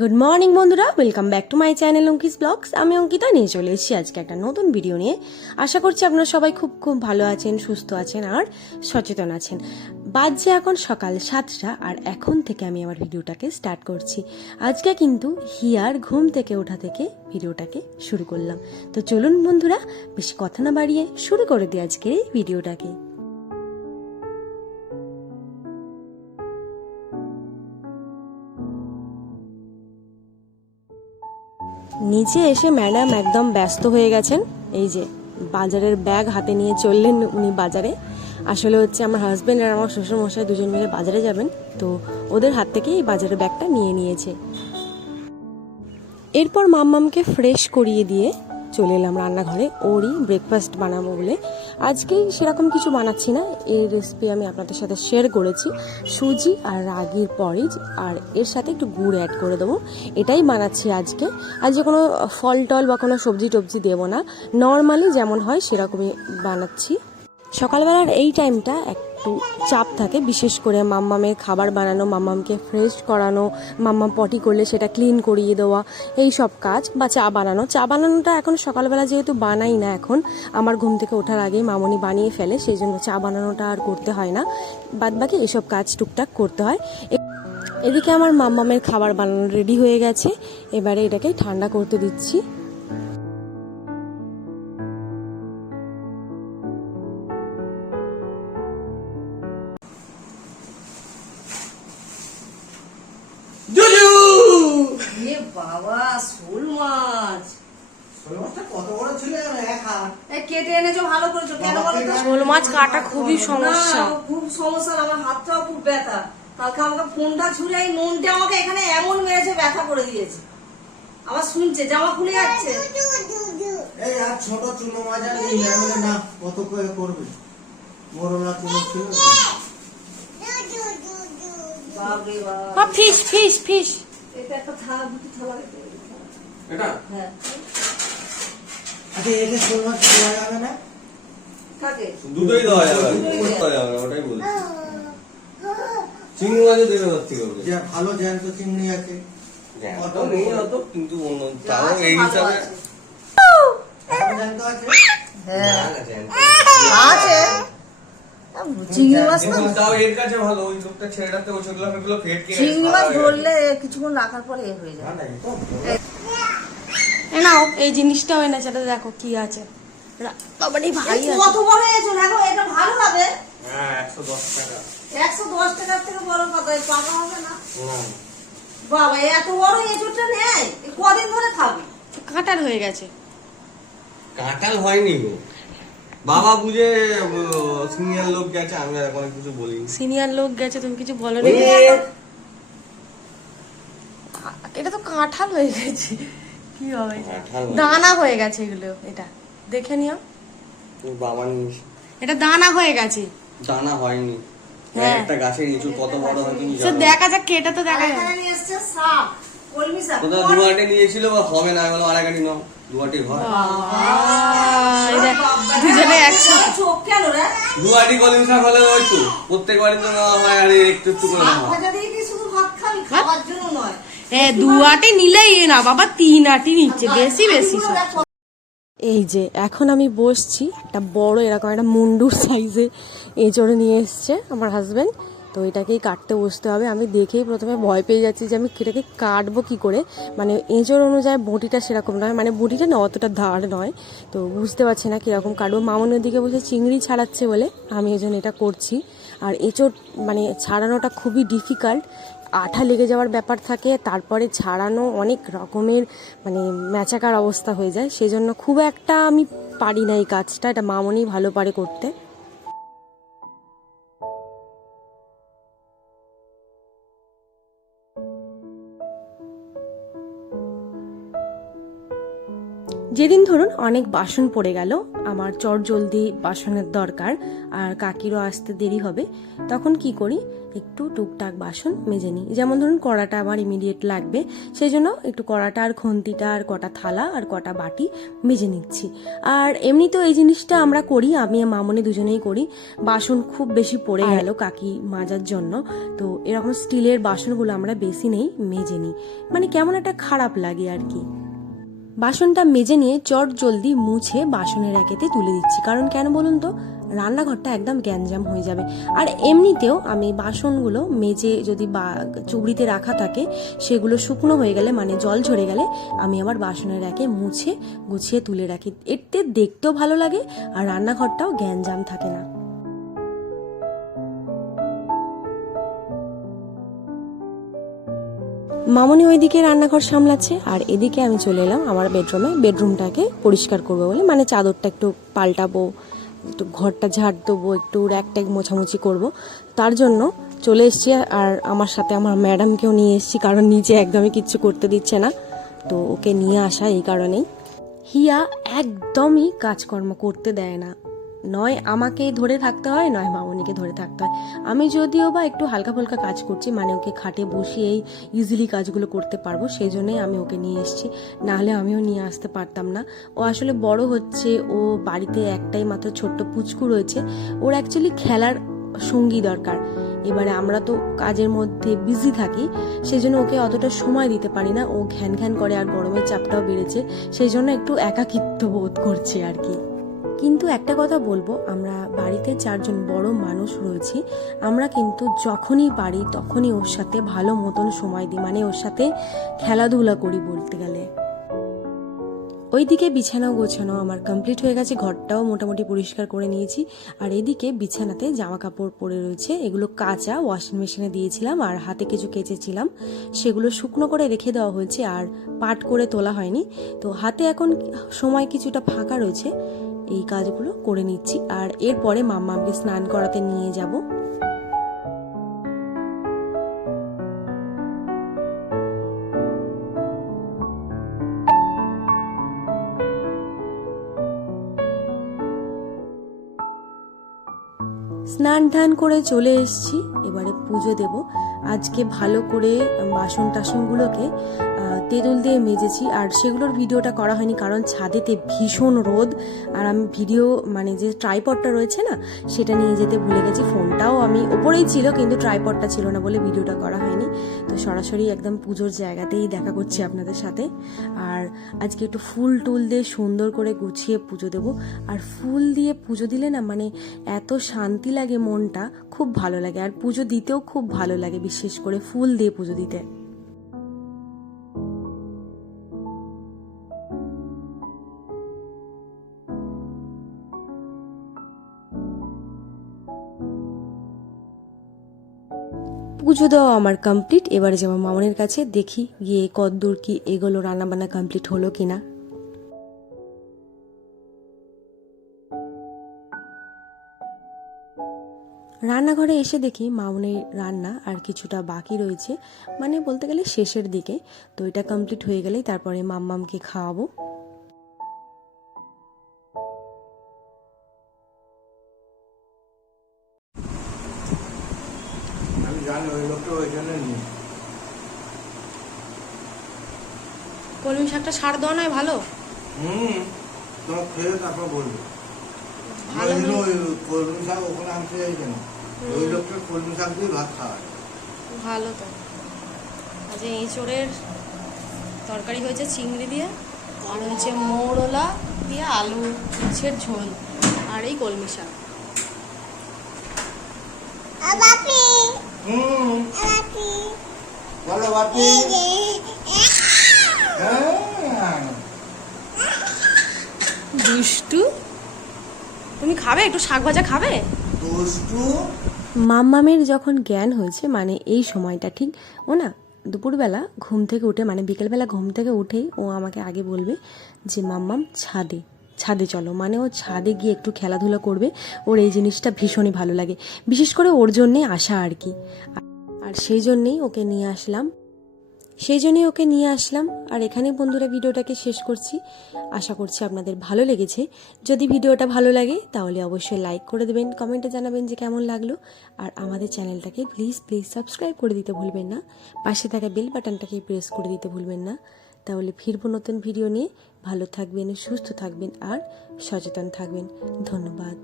Good morning বন্ধুরা। Welcome back to my channel অঙ্কিস vlogs আমি অঙ্কিতা, নিয়ে চলে এসেছি আজকে একটা নতুন ভিডিও নিয়ে। আশা করছি আপনারা সবাই খুব খুব ভালো আছেন, সুস্থ আছেন আর সচেতন আছেন। বাজছে এখন সকাল সাতটা, আর এখন থেকে আমি আমার ভিডিওটাকে স্টার্ট করছি। আজকে কিন্তু হিয়ার ঘুম থেকে ওঠা থেকে ভিডিওটাকে শুরু করলাম। তো চলুন বন্ধুরা, বেশি কথা না বাড়িয়ে শুরু করে দিই আজকে এই ভিডিওটাকে নিচে এসে ম্যাডাম একদম ব্যস্ত হয়ে গেছেন। এই যে, বাজারের ব্যাগ হাতে নিয়ে চললেন উনি বাজারে। আসলে হচ্ছে আমার হাজব্যান্ড আর আমার শ্বশুর মশাই দুজন মিলে বাজারে যাবেন, তো ওদের হাত থেকে এই বাজারের ব্যাগটা নিয়ে নিয়েছে। এরপর মাম্মামকে ফ্রেশ করিয়ে দিয়ে চলে এলাম রান্নাঘরে। ওরই ব্রেকফাস্ট বানাবো বলে। আজকেই সেরকম কিছু বানাচ্ছি না। এই রেসিপি আমি আপনাদের সাথে শেয়ার করেছি। সুজি আর রাগির পরিজ আর এর সাথে একটু গুড় অ্যাড করে দেবো। এটাই বানাচ্ছি আজকে। আজকে কোনো ফল টল বা কোনো সবজি টবজি দেবো না। নর্মালি যেমন হয় সেরকমই বানাচ্ছি। সকালবেলার এই টাইমটা একটু চাপ থাকে, বিশেষ করে মাম্মামের খাবার বানানো, মাম্মামকে ফ্রেশ করানো, মাম্মাম পটি করলে সেটা ক্লিন করিয়ে দেওয়া, এই সব কাজ বা চা বানানো। চা বানানোটা এখন সকালবেলা যেহেতু বানাই না এখন, আমার ঘুম থেকে ওঠার আগেই মামনি বানিয়ে ফেলে, সেই জন্য চা বানানোটা আর করতে হয় না। বাদ বাকি এসব কাজ টুকটাক করতে হয়। এদিকে আমার মাম্মামের খাবার বানানো রেডি হয়ে গেছে, এবারে এটাকে ঠান্ডা করতে দিচ্ছি। বাবা, বলো তো? শোল মাছ কাটা খুবই সমস্যা। খুব সমস্যা। আমার হাতটাও খুব ব্যথা। কালকে আমাকে ফোনটা ছুঁড়ে এই নুনটা আমাকে এখানে এমন মেরেছে ব্যথা করে দিয়েছে। আবার শুনছে জামা খুলে যাচ্ছে। এই আর ছোট চুনো মাছ নেই আমি না কত করে করবে? বড় না চুনো ছিল বাপ। ফিশ ফিশ ফিশ এটা একটা থালা দুটি থালা এটা? হ্যাঁ। আচ্ছা যাবে না? দুটোই দেওয়া যাবে ওটাই বলছি। চিংড়ি মাছও দেবে ভর্তি করবে। যে ভালো জ্যান্ত চিংড়ি আছে। অত নেই অত কিন্তু অন্য তাও এই হিসাবে জ্যান্ত হ্যাঁ। আছে। চিংড়ি মাছ তো তাও এর কাছে ভালো ওই লোকটা ছেড়েটাতে ওই ছোটগুলো মেয়েগুলো ফেট কিনে চিংড়ি মাছ হয়ে গেছে। ধরলে কিছুক্ষণ রাখার পরে এ হয়ে যায়। এ নাও এই জিনিসটাও এনেছে এটা দেখো কি আছে। বাবারে ভাই কত বড় দেখো এটা ভালো লাগে হ্যাঁ টাকা। টাকার থেকে বড় কথা এ পাকা হবে না। বাবা এত বড় কদিন ধরে খাবি? কাটার হয়ে গেছে। কাঁঠাল হয়নি গো। বাবা বুঝে সিনিয়র লোক গেছে আমি আর এখন কিছু বলিনি। সিনিয়র লোক গেছে তুমি কিছু বলো নি এটা তো কাঁঠাল হয়ে গেছে। কি হবে এটা? দানা হয়ে গেছে এগুলো এটা। দেখে নিও। বাবা এটা দানা হয়ে গেছে। দানা হয়নি। হ্যাঁ। একটা গাছের নিচু কত বড় হয় তুমি দেখা যাক কেটা তো দেখা যাক। এখানে নিয়ে এসছে শাক কলমি কোথাও দুয়াটে নিয়েছিল বা হবে না আমি বললাম আরেকটি নাও। দুয়াটি হয় দুজনে একসাথে। চোখ কেন রে? হলে ওই তো প্রত্যেক বাড়ি তো নেওয়া হয় আর একটু একটু করে শাক নেওয়া ভাজা দিয়ে কি শুধু ভাত খাবি? খাবার জন্য নয়। এ দু আটি নিলেই এ না বাবা তিন আটি নিচ্ছে বেশি বেশি সব। এই যে এখন আমি বসছি একটা বড় এরকম একটা মুন্ডুর সাইজে এঁচড়ে নিয়ে এসছে আমার হাজব্যান্ড তো এটাকেই কাটতে বসতে হবে। আমি দেখেই প্রথমে ভয় পেয়ে যাচ্ছি যে আমি এটাকে কাটবো কি করে। মানে এঁচড় অনুযায়ী বটিটা সেরকম নয়। মানে বটিটা না, অতটা ধার নয়। তো বুঝতে পারছি না কীরকম কাটবো। মামনের দিকে বসে চিংড়ি ছাড়াচ্ছে বলে আমি এই জন্য এটা করছি। আর এঁচড় মানে ছাড়ানোটা খুবই ডিফিকাল্ট আঠা লেগে যাওয়ার ব্যাপার থাকে, তারপরে ছাড়ানো অনেক রকমের মানে ম্যাচাকার অবস্থা হয়ে যায়। সেজন্য খুব একটা আমি পারি না এই কাজটা। এটা মামনি ভালো পারে করতে। যেদিন ধরুন অনেক বাসন পড়ে গেল আমার চট জলদি বাসনের দরকার আর কাকিরও আসতে দেরি হবে তখন কি করি? একটু টুকটাক বাসন মেজে নিই। যেমন ধরুন কড়াটা আমার ইমিডিয়েট লাগবে সেই জন্য একটু কড়াটা আর খন্তিটা আর কটা থালা আর কটা বাটি মেজে নিচ্ছি। আর এমনি তো এই জিনিসটা আমরা করি আমি আর মামনি দুজনেই করি। বাসন খুব বেশি পড়ে গেল কাকি মাজার জন্য তো এরকম স্টিলের বাসনগুলো আমরা বেশি নেই মেজে নিই। মানে কেমন একটা খারাপ লাগে আর কি। বাসনটা মেজে নিয়ে চট জলদি মুছে বাসনের র্যাকেতে তুলে দিচ্ছি। কারণ কেন বলুন তো? রান্নাঘরটা একদম গ্যাঞ্জাম হয়ে যাবে। আর এমনিতেও আমি বাসনগুলো মেজে যদি বা চুবড়িতে রাখা থাকে, সেগুলো শুকনো হয়ে গেলে মানে জল ঝরে গেলে, আমি আবার বাসনের র্যাকে মুছে, গুছিয়ে তুলে রাখি। এতে দেখতেও ভালো লাগে আর রান্নাঘরটাও গ্যাঞ্জাম থাকে না। মামনি ওইদিকে রান্নাঘর সামলাচ্ছে, আর এদিকে আমি চলে এলাম আমার বেডরুমে। বেডরুমটাকে পরিষ্কার করব বলে মানে চাদরটা একটু পাল্টাবো, একটু ঘরটা ঝাড় দেবো, একটু র্যাক ট্যাক মোছামুছি করব। তার জন্য চলে এসেছি, আর আমার সাথে আমার ম্যাডামকেও নিয়ে এসেছি, কারণ নিজে একদমই কিচ্ছু করতে দিচ্ছে না। তো ওকে নিয়ে আসা এই কারণেই। হিয়া একদমই কাজকর্ম করতে দেয় না। নয় আমাকে ধরে থাকতে হয়, নয় মামনিকে ধরে থাকতে হয়। আমি যদিও বা একটু হালকা ফুলকা কাজ করছি মানে ওকে খাটে বসিয়েই ইজিলি কাজগুলো করতে পারব সেই জন্যই আমি ওকে নিয়ে এসেছি। নাহলে আমিও নিয়ে আসতে পারতাম না। ও আসলে বড় হচ্ছে, ও বাড়িতে একটাই মাত্র ছোট্ট পুচকু রয়েছে। ওর অ্যাকচুয়ালি খেলার সঙ্গী দরকার। এবারে আমরা তো কাজের মধ্যে বিজি থাকি সেই জন্য ওকে অতটা সময় দিতে পারি না। ও ঘ্যান ঘ্যান করে আর গরমের চাপটাও বেড়েছে সেই জন্য একটু একাকিত্ব বোধ করছে আর কি। কিন্তু একটা কথা বলব, আমরা বাড়িতে চারজন বড় মানুষ রয়েছি, আমরা কিন্তু যখনই পারি তখনই ওর সাথে ভালো মতন সময় দিই মানে ওর সাথে খেলাধুলা করি বলতে গেলে। ওইদিকে বিছানা গোছানো আমার কমপ্লিট হয়ে গেছে, ঘরটাও মোটামুটি পরিষ্কার করে নিয়েছি, আর এদিকে বিছানাতে জামা কাপড় পরে রয়েছে, এগুলো কাঁচা ওয়াশিং মেশিনে দিয়েছিলাম, আর হাতে কিছু কেচেছিলাম, সেগুলো শুকনো করে রেখে দেওয়া হয়েছে, আর পাট করে তোলা হয়নি, তো হাতে এখন সময় কিছুটা ফাঁকা রয়েছে এই কাজগুলো করে নিচ্ছি। আর এরপরে মাম্মাকে স্নান করাতে নিয়ে যাব। স্নান ধান করে চলে এসেছি। এবারে পুজো দেব। আজকে ভালো করে বাসন টাসনগুলোকে তেঁতুল দিয়ে মেজেছি। আর সেগুলোর ভিডিওটা করা হয়নি কারণ ছাদেতে ভীষণ রোদ। আর আমি ভিডিও মানে যে ট্রাইপডটা রয়েছে না, সেটা নিয়ে যেতে ভুলে গেছি। ফোনটাও আমি, ওপরেই ছিল কিন্তু ট্রাইপডটা ছিল না বলে ভিডিওটা করা হয়নি। তো সরাসরি একদম পুজোর জায়গাতেই দেখা করছি আপনাদের সাথে। আর আজকে একটু ফুল টুল দিয়ে সুন্দর করে গুছিয়ে পুজো দেব। আর ফুল দিয়ে পুজো দিলে না মানে এত শান্তি লাগে মনটা, খুব ভালো লাগে। আর পুজো দিতেও খুব ভালো লাগে বিশেষ করে ফুল দিয়ে পুজো দিতে। পুজো দেওয়া আমার কমপ্লিট এবারে যেমন মামনের কাছে দেখি, গিয়ে কদ্দূর কি এগুলো, রান্নাবান্না কমপ্লিট হলো কিনা। রান্নাঘরে এসে দেখি মামনের রান্না আর কিছুটা বাকি রয়েছে মানে বলতে গেলে শেষের দিকে। তো এটা কমপ্লিট হয়ে গেলেই তারপরে মাম্মামকে খাওয়াবো। কলমি শাকটা সার দেওয়া নয় ভালো? হুম তোমার খেয়ে তারপর বলব। ভালো কলমি শাক ওখানে আনতে যাই কেন? ওই লোকটা কলমি শাক দিয়ে ভাত খাওয়ায়? ভালো তো। আজ এঁচড়ের তরকারি হয়েছে চিংড়ি দিয়ে আর হয়েছে মোরলা দিয়ে আলু উচ্ছের ঝোল আর এই কলমি শাক। বলো বাপি। দুষ্টু? তুমি খাবে? একটু শাক ভাজা খাবে? দুষ্টু? মাম্মামের যখন জ্ঞান হয়েছে মানে এই সময়টা ঠিক, ও না দুপুরবেলা ঘুম থেকে উঠে মানে বিকেলবেলা ঘুম থেকে উঠেই ও আমাকে আগে বলবে যে, মাম্মাম, ছাদে ছাদে চলো। মানে ও ছাদে গিয়ে একটু খেলাধুলা করবে, ওর এই জিনিসটা ভীষণই ভালো লাগে। বিশেষ করে ওর জন্যে আসা আর কি। আর সেই জন্যেই ওকে নিয়ে আসলাম। সেই জন্যই ওকে নিয়ে আসলাম। আর এখানে বন্ধুরা ভিডিওটাকে শেষ করছি। আশা করছি আপনাদের ভালো লেগেছে। যদি ভিডিওটা ভালো লাগে, তাহলে অবশ্যই লাইক করে দেবেন কমেন্টে জানাবেন যে কেমন লাগল। আর আমাদের চ্যানেলটাকে প্লিজ প্লিজ সাবস্ক্রাইব করে দিতে ভুলবেন না। পাশে থাকা বেল বাটনটাকে প্রেস করে দিতে ভুলবেন না। তাহলে ফিরবো নতুন ভিডিও নিয়ে। ভালো থাকবেন, সুস্থ থাকবেন আর সচেতন থাকবেন। ধন্যবাদ।